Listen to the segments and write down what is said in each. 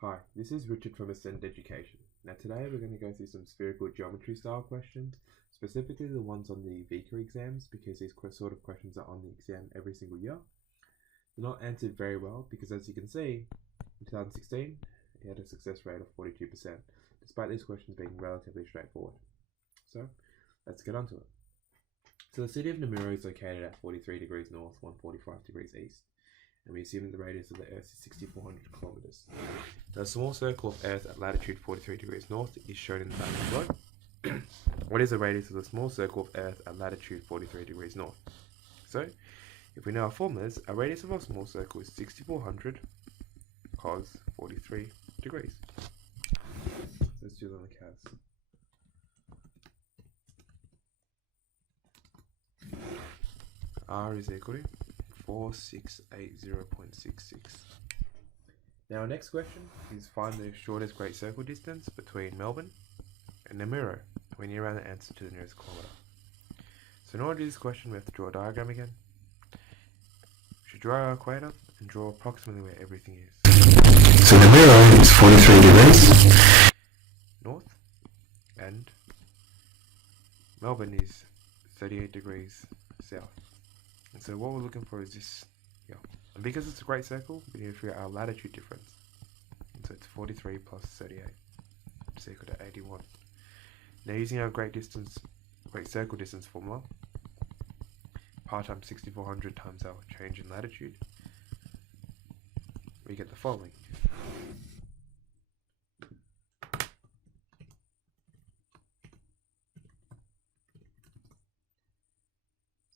Hi, this is Richard from Ascend Education. Now today we're going to go through some spherical geometry style questions, specifically the ones on the VCA exams, because these sort of questions are on the exam every single year. They're not answered very well because, as you can see, in 2016 it had a success rate of 42%, despite these questions being relatively straightforward. So let's get on to it. So the city of Namur is located at 43 degrees north, 145 degrees east, and we assume that the radius of the Earth is 6,400 kilometers. The small circle of Earth at latitude 43 degrees north is shown in the diagram below. What is the radius of the small circle of Earth at latitude 43 degrees north? So, if we know our formulas, our radius of our small circle is 6,400 cos 43 degrees. So let's do it on the CAS. R is equal to 4680.66. Now our next question is find the shortest great circle distance between Melbourne and Namur when you round the answer to the nearest kilometre. So in order to do this question we have to draw a diagram again. We should draw our equator and draw approximately where everything is. So Namur is 43 degrees north and Melbourne is 38 degrees south. And so what we're looking for is this here. And because it's a great circle, we need to figure out our latitude difference. And so it's 43 plus 38, which is equal to 81. Now using our great circle distance formula, pi times 6,400 times our change in latitude, we get the following.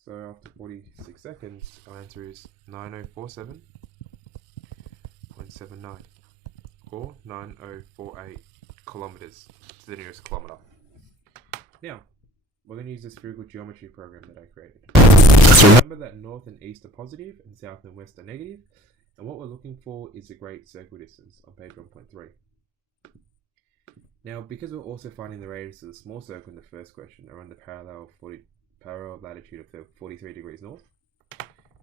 So after 46 seconds, our answer is 9047.79, or 9048 kilometers to the nearest kilometer. Now, we're going to use the spherical geometry program that I created. Remember that north and east are positive, and south and west are negative, and what we're looking for is the great circle distance on page 1.3. Now, because we're also finding the radius of the small circle in the first question around the parallel latitude of the 43 degrees north,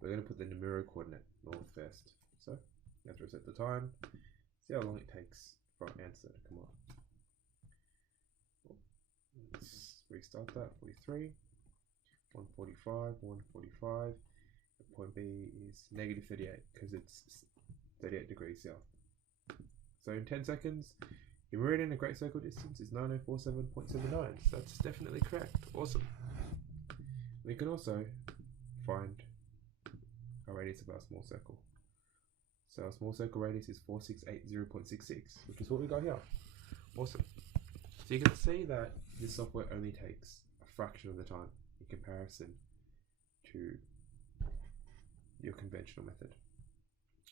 we're going to put the Namur coordinate north first. So let's reset the time, see how long it takes for our answer to come up. Let's restart that. 43, 145, 145. The point B is negative 38 because it's 38 degrees south. So in 10 seconds, your meridian and great circle distance is 9047.79. So that's definitely correct. Awesome. We can also find our radius of our small circle. So our small circle radius is 4680.66, which is what we got here. Awesome. So you can see that this software only takes a fraction of the time in comparison to your conventional method.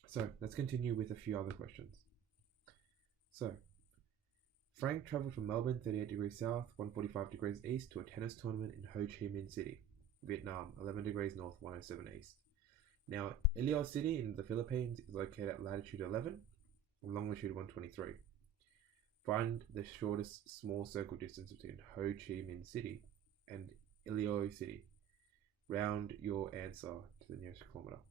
So let's continue with a few other questions. So Frank travelled from Melbourne 38 degrees south, 145 degrees east to a tennis tournament in Ho Chi Minh City, Vietnam, 11 degrees north, 107 east. Now, Iloilo City in the Philippines is located at latitude 11 and longitude 123. Find the shortest small circle distance between Ho Chi Minh City and Iloilo City. Round your answer to the nearest kilometre.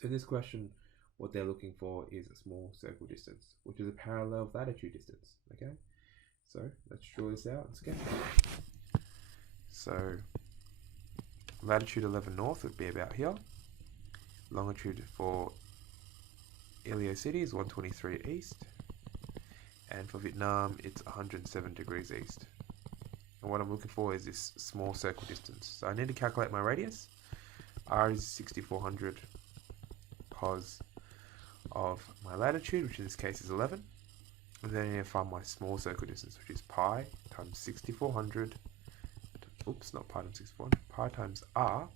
So this question, what they're looking for is a small circle distance, which is a parallel latitude distance. Okay, so let's draw this out and sketch it. So latitude 11 north would be about here. Longitude for Iloilo City is 123 east, and for Vietnam it's 107 degrees east. And what I'm looking for is this small circle distance. So I need to calculate my radius. R is 6,400 cos of my latitude, which in this case is 11, and then I need to find my small circle distance, which is pi times 6,400. Oops, not pi times 6,400. Pi times r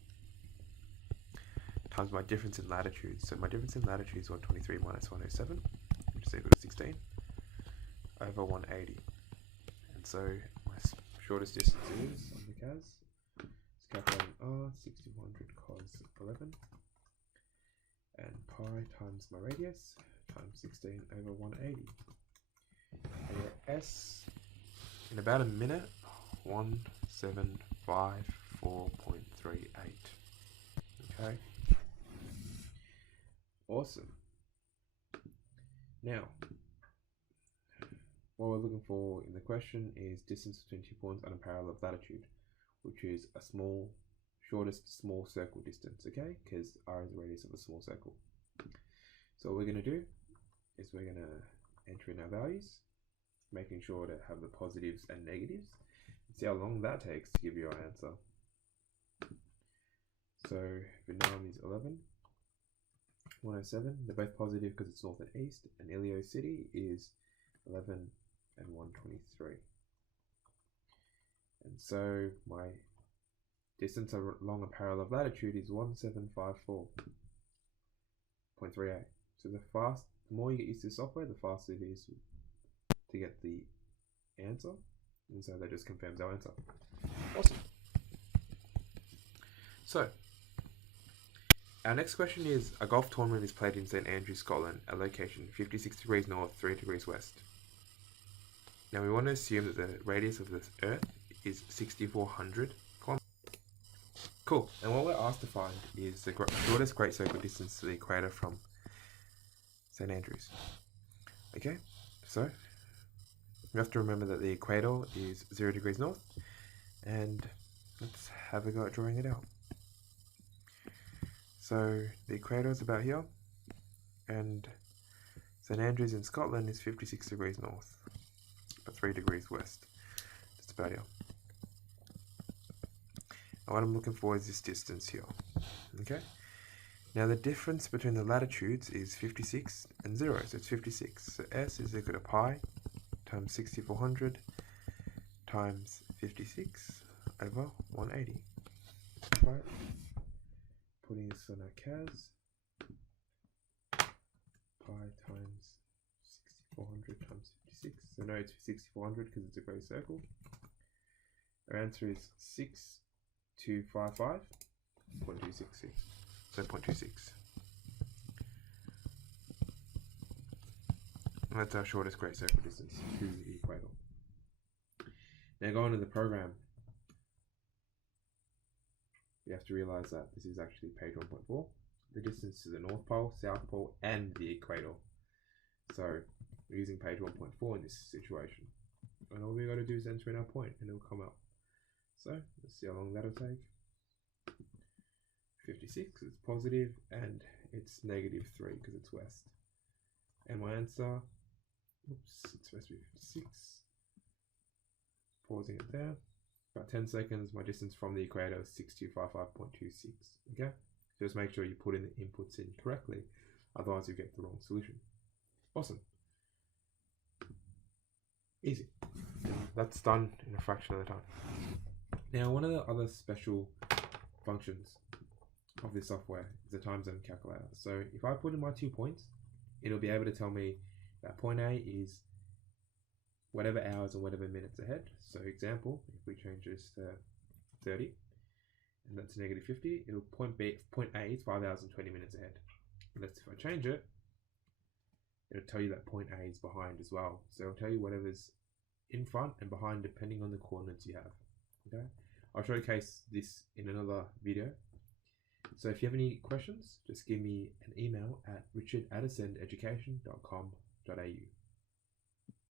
times my difference in latitude. So my difference in latitude is 123 minus 107, which is equal to 16 over 180. And so my shortest distance is on the CAS. It's calculating r 6,400 cos 11. And pi times my radius times 16 over 180. And your S in about a minute, 1754.38. Okay. Awesome. Now, what we're looking for in the question is distance between 2 points on a parallel latitude, which is a shortest small circle distance, okay? Because r is the radius of a small circle. So what we're going to do is we're going to enter in our values, making sure to have the positives and negatives, and see how long that takes to give you our answer. So Vietnam is 11, 107, they're both positive because it's north and east, and Ilio City is 11 and 123. And so my distance along a parallel latitude is 1754.38. So the more you get used to software, the faster it is to get the answer. And so that just confirms our answer. Awesome. So our next question is, a golf tournament is played in St Andrews, Scotland, at location 56 degrees north, 3 degrees west. Now we want to assume that the radius of the Earth is 6,400 kilometers. Cool. And what we're asked to find is the shortest great circle distance to the equator from St Andrews. Okay, so we have to remember that the equator is 0 degrees north, and let's have a go at drawing it out. So the equator is about here, and St Andrews in Scotland is 56 degrees north, but 3 degrees west, just about here. And what I'm looking for is this distance here, okay? Now the difference between the latitudes is 56 and 0, so it's 56. So S is equal to pi times 6400 times 56 over 180. Right. Putting this on our CAS. Pi times 6400 times 56. So no, it's 6400 because it's a great circle. Our answer is 6255.266. So 0.26. That's our shortest great circle distance to the equator. Now going to the program, we have to realize that this is actually page 1.4. The distance to the North Pole, South Pole, and the equator. So we're using page 1.4 in this situation. And all we got to do is enter in our point and it will come up. So let's see how long that'll take. 56, it's positive, and it's -3 because it's west. And my answer, oops, it's supposed to be 56. Pausing it there. About 10 seconds, my distance from the equator is 6255.26. Okay? Just make sure you put in the inputs in correctly, otherwise you get the wrong solution. Awesome. Easy. That's done in a fraction of the time. Now, one of the other special functions of this software is the time zone calculator. So if I put in my 2 points, it'll be able to tell me that point A is whatever hours or whatever minutes ahead. So example, if we change this to 30, and that's -50, it'll point A is 5 hours and 20 minutes ahead. And that's if I change it, it'll tell you that point A is behind as well. So it'll tell you whatever's in front and behind depending on the coordinates you have. Okay, I'll showcase this in another video. So if you have any questions, just give me an email at richard@ascendeducation.com.au.